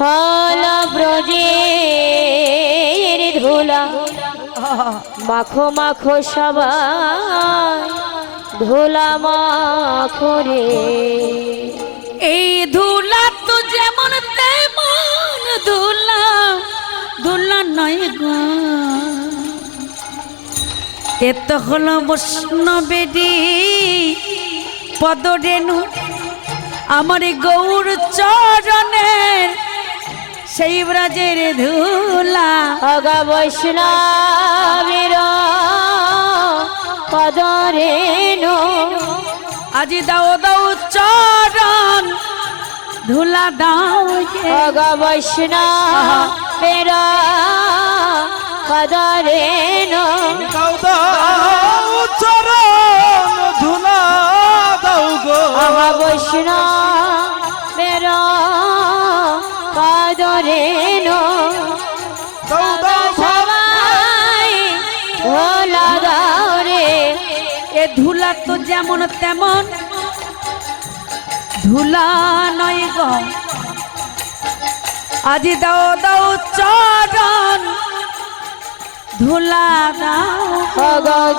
হল ব্রজের ধুলা। মাখো মাখো সবাই ধুলা মাখো রে। এই ধুলা তো যেমন তেমন ধুলা ধুলা নয় গো। এত হলো বৈষ্ণবেরি পদরেণু, আমার গৌর চরণের সেই ব্রাজের ধুলা। অগা বৈষ্ণবীর পদরে আজি দাও দাও চরণ ধুলা দাও অগ বৈষ্ণবের পদরে নো। তো যেমন তেমন। ধুলা নয় গো। আজি দাও দাও চরণ। ধুলা দাও।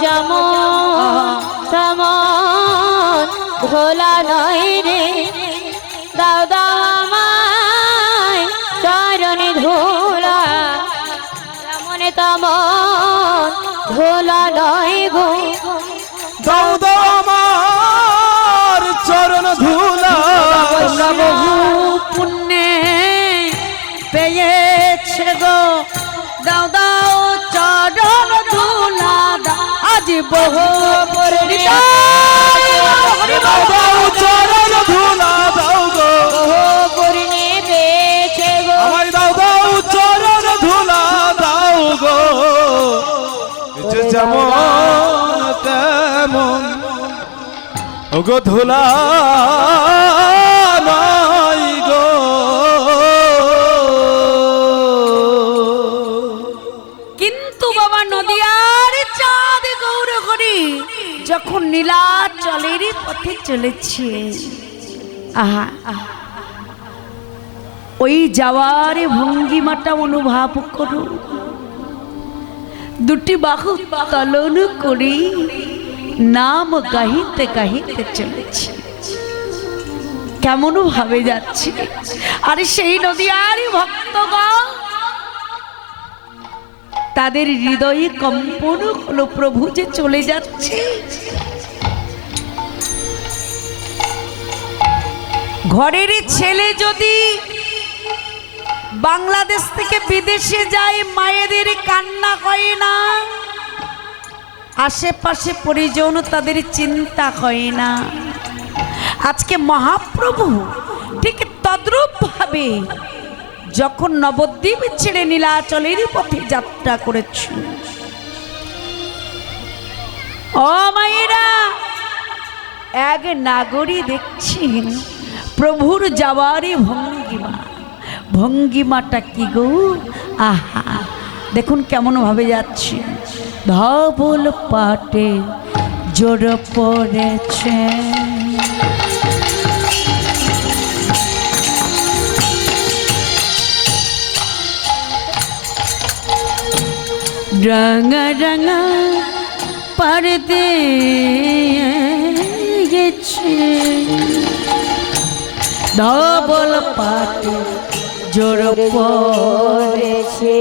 যেমন, তেমন ভোলা নয় রে। দাও দাও আমায় চরণে ধোলা। যেমন তেমন ভোলা ও গো ধুলা নাই গো। কিন্তু বাবা নদিয়ার চাঁদ গৌর হরি, যখন নীলাচলের পথে চলেছে। আহা। ওই যাওয়ার ভঙ্গিমাটা অনুভব করো দুটি বাহু তলন করি। নাম গাহিতে গাহিতে চলেছে। কেমন ভাবে যাচ্ছে। আরে সেই নদী নদিয়ারই ভক্তগণ, তাদের হৃদয়ে কম্পন হলো প্রভু যে চলে যাচ্ছে। ঘরের ছেলে যদি বাংলাদেশ থেকে বিদেশে যায়, মায়েদের কান্না হয় না। আশেপাশে পরিজন, তাদের চিন্তা হয় না। আজকে মহাপ্রভু ঠিক তদ্রূপ ভাবে যখন নবদ্বীপ ছেড়ে নীলাচলের পথে যাত্রা করেছ ও মায়েরা, এক নাগরী দেখছেন, প্রভুর যাওয়ারই ভঙ্গিমা। ভঙ্গিমাটা কি গো? আহা! দেখুন কেমন ভাবে যাচ্ছে। ধবল পাটে জোর পড়েছে। রঙা রঙা পর্দে গেছে। ধবল পাটে জোর পড়ে পড়েছে।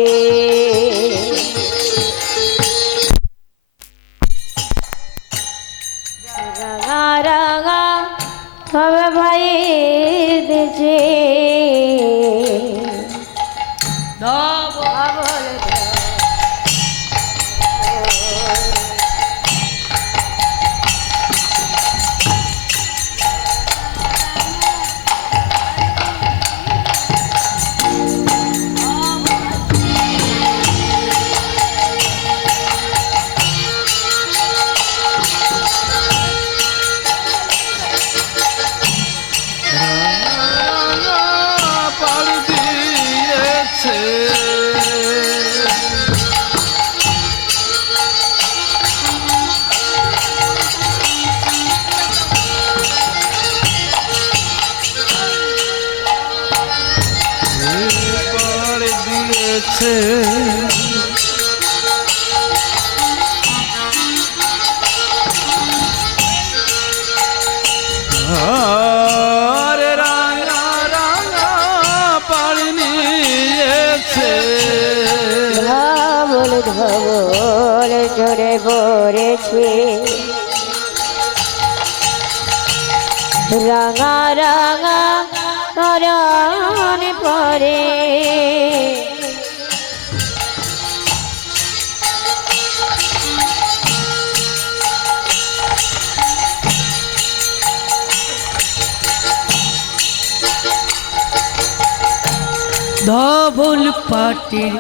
পাটির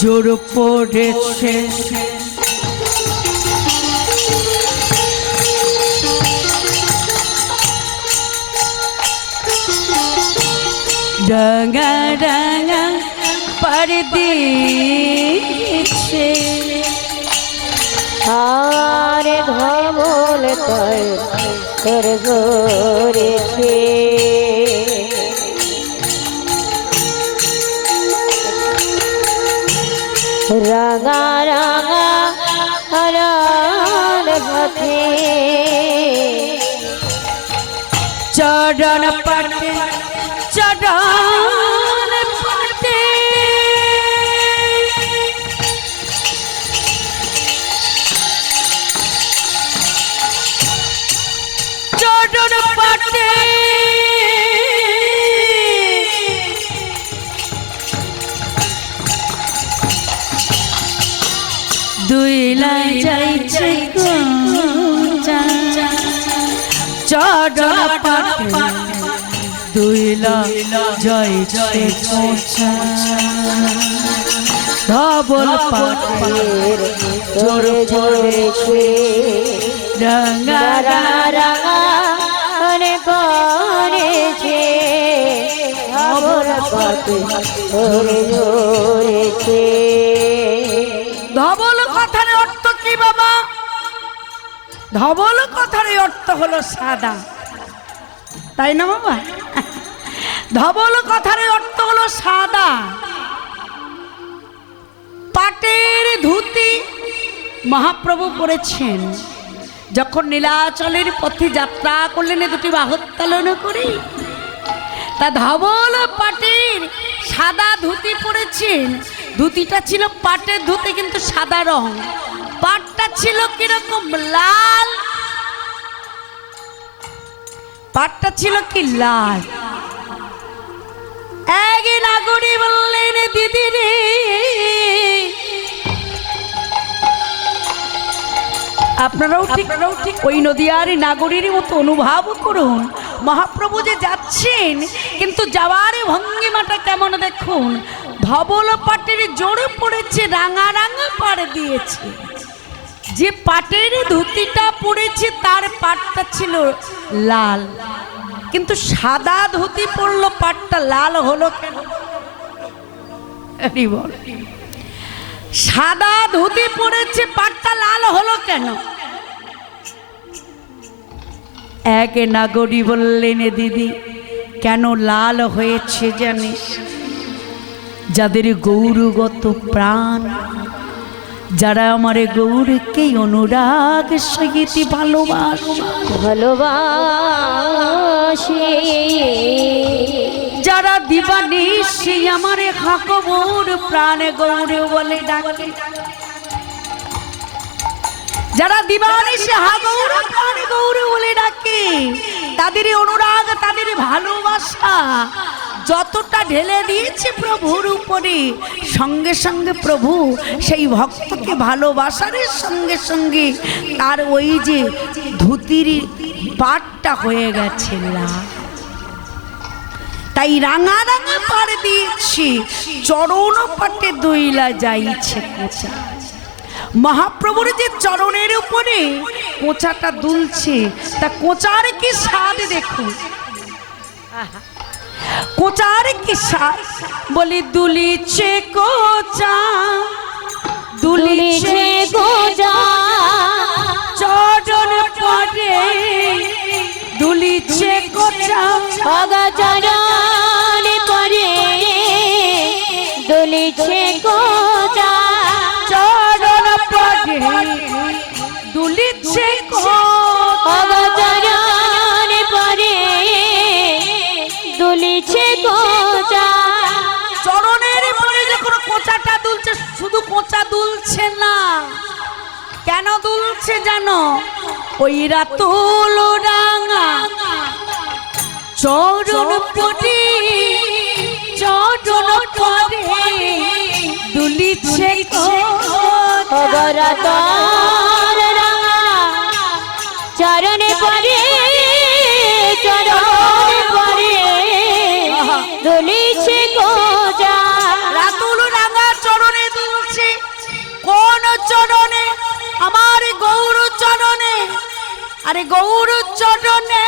জোর পড়েছে। ডাঙা ডাঙা পাড়ি দিচ্ছে আর ধবল তর তোর হরণ পথে। চরণ পাটে দুই যাইছে চরণ পাটে দুইলা জয় জয় ধবল পাটে জোরে জোরেছে রঙা, রাঙা রাঙা মনে ধবল পথে জোরে জোরেছে ধবল কথার অর্থ হলো সাদা। তাই না বাবা? ধবল কথার অর্থ হলো সাদা। পাটের ধুতি মহাপ্রভু পরেছেন। যখন নীলাচলের পথে যাত্রা করলেন দুটি বাহত্তালন করে, তা ধবল পাটের সাদা ধুতি পরেছেন। ধুতিটা ছিল পাটের ধুতি, কিন্তু সাদা রং। পাটটা ছিল কীরকম লাল? পাটটা ছিল কি লাল? এক নাগরি বললেন দিদি রে আপনারাও ঠিক ঠিক ওই নদীয়ার নাগরীর মতো অনুভব করুন। মহাপ্রভু যে যাচ্ছেন কিন্তু যাওয়ার ভঙ্গিমাটা কেমন দেখুন? ধবল পাটের জোরে পড়েছে রাঙা রাঙা পাড়ে দিয়েছে। যে পাটের ধুতিটা পড়েছে তার পাটটা ছিল লাল। কিন্তু সাদা ধুতি পড়ল পাটটা লাল হলো কেন? সাদা ধুতি পড়েছে পাটটা লাল হলো কেন? এক নাগরী বললেন, দিদি, কেন লাল হয়েছে জানিস? যাদের গৌরগত প্রাণ যারা আমার গৌরকে অনুরাগ সহিত ভালোবাসে ভালোবাসি। যারা দিবানিশি আমারে হাকবুর প্রাণ গৌর বলে ডাকে। যারা দিবানিশি হাগৌর প্রাণ গৌর বলে ডাকে তাদের অনুরাগ তাদের ভালোবাসা যতটা ঢেলে দিয়েছে প্রভুর উপরে, সঙ্গে সঙ্গে প্রভু সেই ভক্তকে ভালোবাসার সঙ্গে সঙ্গে তার ওই যে ধুতির পাটটা হয়ে গেছে লাল তাই রাঙা রাঙা পার দিয়েছি, চরণ পাটে দইলা যাইছে কোচা। মহাপ্রভুর যে চরণের উপরে কোচাটা দুলছে, তা কোচার কি স্বাদ দেখুন? কোচার কিসা? বলি দুলিছে কোচা দুলিছে কোচা চজন পরে দুলিছে কোচা অগচরণ করে শুধু কোচা দুলছে না। কেন দুলছে জানো? ওই রাতুল রাঙা চরণ পরে চরণ পরে দুলিছে রাঙা চরণে পরে আরে গৌর চরণে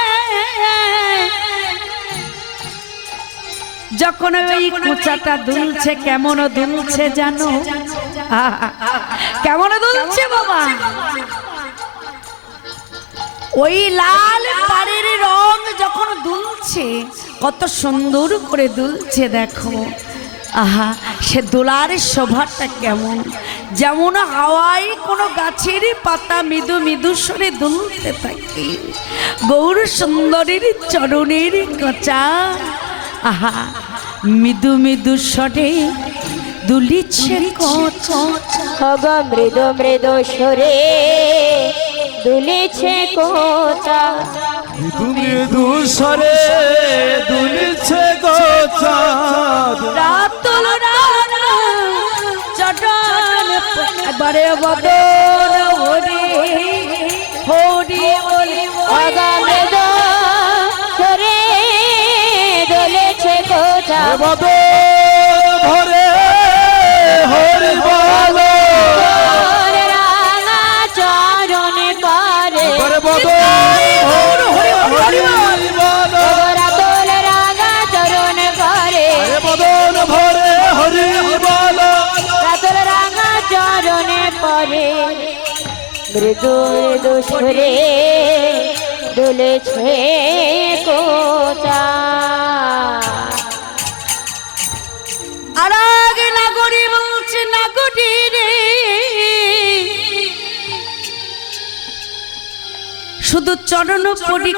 যখন ওই কুচাটা দুলছে কেমন দুলছে জানো? কেমন দুলছে বাবা? ওই লাল পাড়ের রং যখন দুলছে কত সুন্দর করে দুলছে দেখো। আহা সে দোলার শোভাটা কেমন? যেমন হাওয়ায় কোনো গাছের পাতা মৃদু মৃদু সরে দুলতে থাকে। গৌর সুন্দরীর চরণের কচা। আহা মৃদু মৃদু সরে দুলিছে কচা। হগ মৃদু মৃদু সুরে দুলিছে কোচা। মৃদু মৃদু স্বরে দুলিছে গো একবারে বদন হরি হরি বলি কোচা বদন পরে মৃদু মৃদু সুরে দুলেছে কোচা। আর আগে নাগরি বলছে, নাগরি রে। শুধু চরণ পরি